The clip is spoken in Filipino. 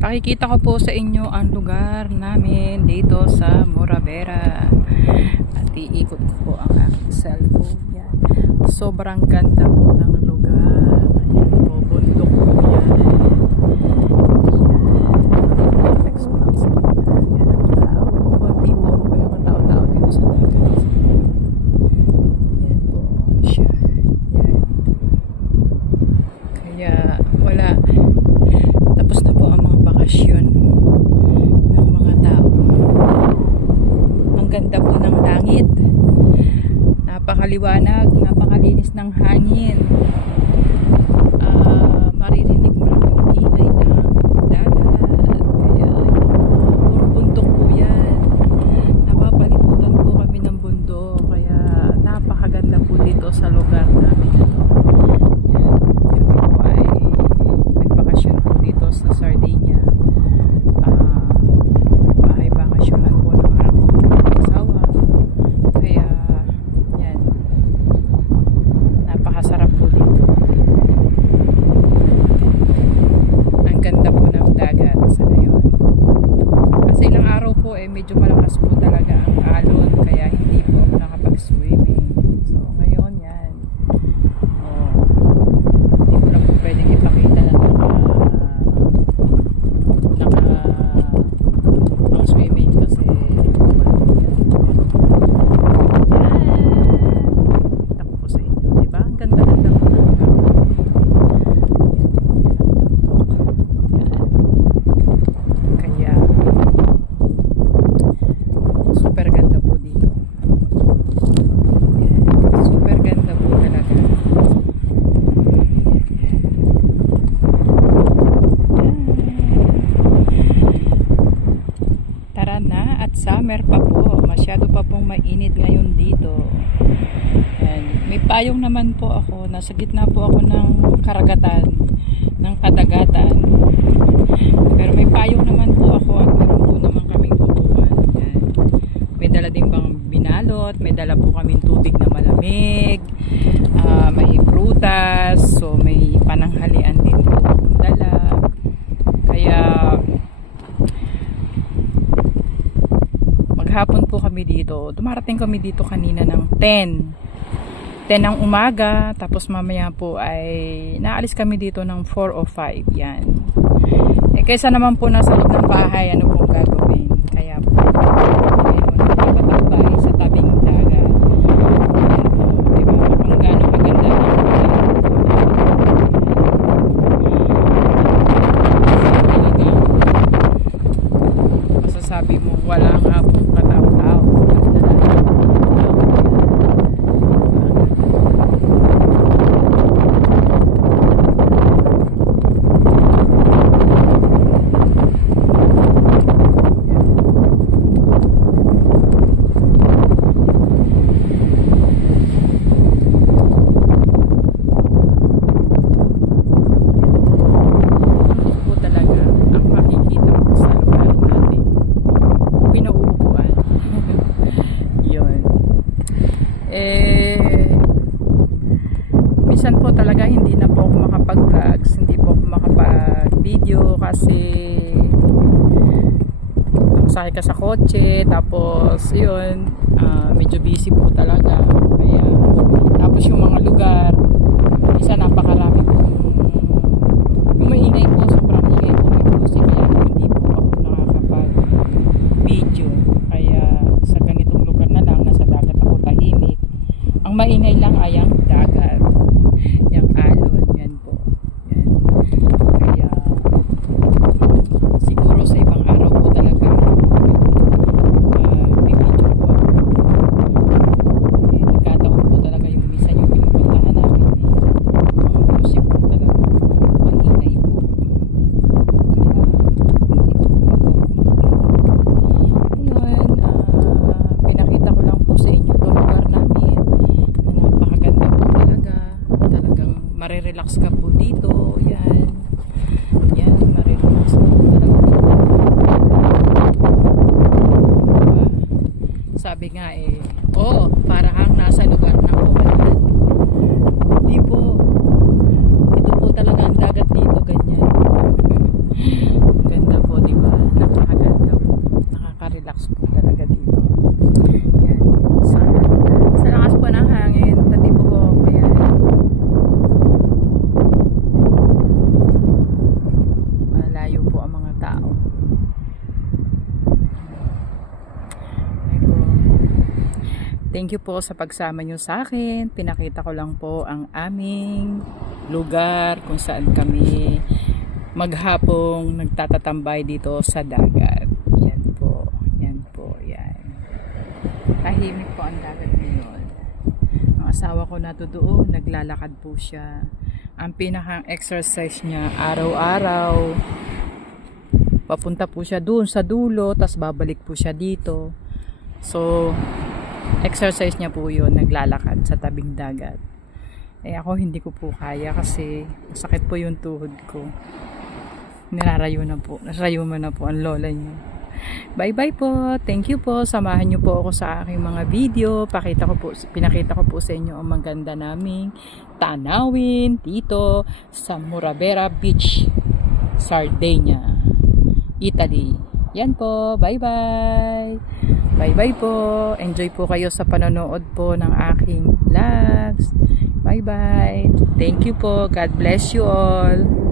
Pakikita ko po sa inyo ang lugar namin dito sa Moravera. At iikot ko po ang aking cellphone. Yan. Sobrang ganda po ng lugar. Yan po, bundok po yan. Yan. Text ko lang sa inyo. Yan ang tao. Kunti po. Wala mga tao-tao dito sa lugar. Yan po siya. Yan. Kaya wala. Tapos na po ang mga bakasyon ng mga tao. Ang ganda po ng langit. Napakaliwanag, napakalinis ng hangin. Maririnig mo lang yung ingay ng dagat. Kaya puro bundok po yan. Napapalibutan po kami ng bundok. Kaya napakaganda po dito sa lugar namin. Sa Sardinia, bahay bakasyonan po ng aking asawa. Kaya yan, napakasarap po dito. Ang ganda po ng dagat sa ngayon. Kasi ilang araw po medyo malakas po talaga ang alon, kaya hindi po ako nakapag-swimming. So ngayon yan, hindi ko lang po pwedeng ipakita na ang swimming kasi tako po sa inyo, diba? Ang ganda-ganda po ng kaya super ganda po dito. Super ganda po talaga. Na at summer pa po, masyado pa pong mainit ngayon dito. And may payong naman po ako, nasa gitna po ako ng karagatan, ng kadagatan, pero may payong naman po ako at meron po naman kaming upuan. May dala din bang binalot, may dala po kaming tubig na malamig, may prutas, so may pananghalian din po dala. Kaya hapon po kami dito. Dumarating kami dito kanina ng 10 ng umaga. Tapos mamaya po ay naalis kami dito ng 4 o 5. Yan. Kaysa naman po nasa loob ng bahay, ano pong gagawin? Kaya po, nakapatambay sa tabing dagat. Yan po. Diba? Kung gaano maganda masasabi mo walang hapon katao-tao. Minsan po talaga hindi na po ako makapag-vlogs, hindi po ako makapag-video kasi sakay ka sa kotse, tapos yun, medyo busy po talaga. Kaya, tapos yung mga lugar, isa napakarami po yung maingay po, sobrang ingay po yung music, kaya hindi po ako nakakapag-video. Kaya sa ganitong lugar na lang, nasa dagat ako tahimik. Ang maingay lang ay ang dagat, yung alon, yan po. Yan. Kaya siguro sa ibang araw po talaga bibidyo po ako. Nagkataon po talaga yung minsan yung pinupuntahan namin mga music po talaga maingay po. Kaya hindi ko po ayun, pinakita ko lang po sa inyo itong lugar namin na napakaganda po talaga. Talagang marirelax ka po dito. Yan. Yan, marirelax ka po talaga dito. Sabi nga para kang nasa lugar ng Kuwalan. Hindi po. Ito po talaga ang dagat dito, ganyan. Ganda Thank you po sa pagsama nyo sa akin. Pinakita ko lang po ang aming lugar kung saan kami maghapong nagtatatambay dito sa dagat. Yan po. Yan po. Yan. Tahimik po ang dagat ngayon. Ang asawa ko natutuon, naglalakad po siya. Ang pinakang exercise niya araw-araw. Papunta po siya doon sa dulo, tas babalik po siya dito. So, exercise niya po yun, naglalakad sa tabing dagat. Eh ako hindi ko po kaya kasi sakit po yung tuhod ko. Nilarayo na po, narayo mo na po ang lola niyo. Bye bye po, thank you po, samahan niyo po ako sa aking mga video. Pinakita ko po sa inyo ang maganda naming tanawin dito sa Muravera Beach, Sardinia, Italy. Yan po, bye bye. Bye bye po. Enjoy po kayo sa panonood po ng aking vlogs. Bye bye. Thank you po. God bless you all.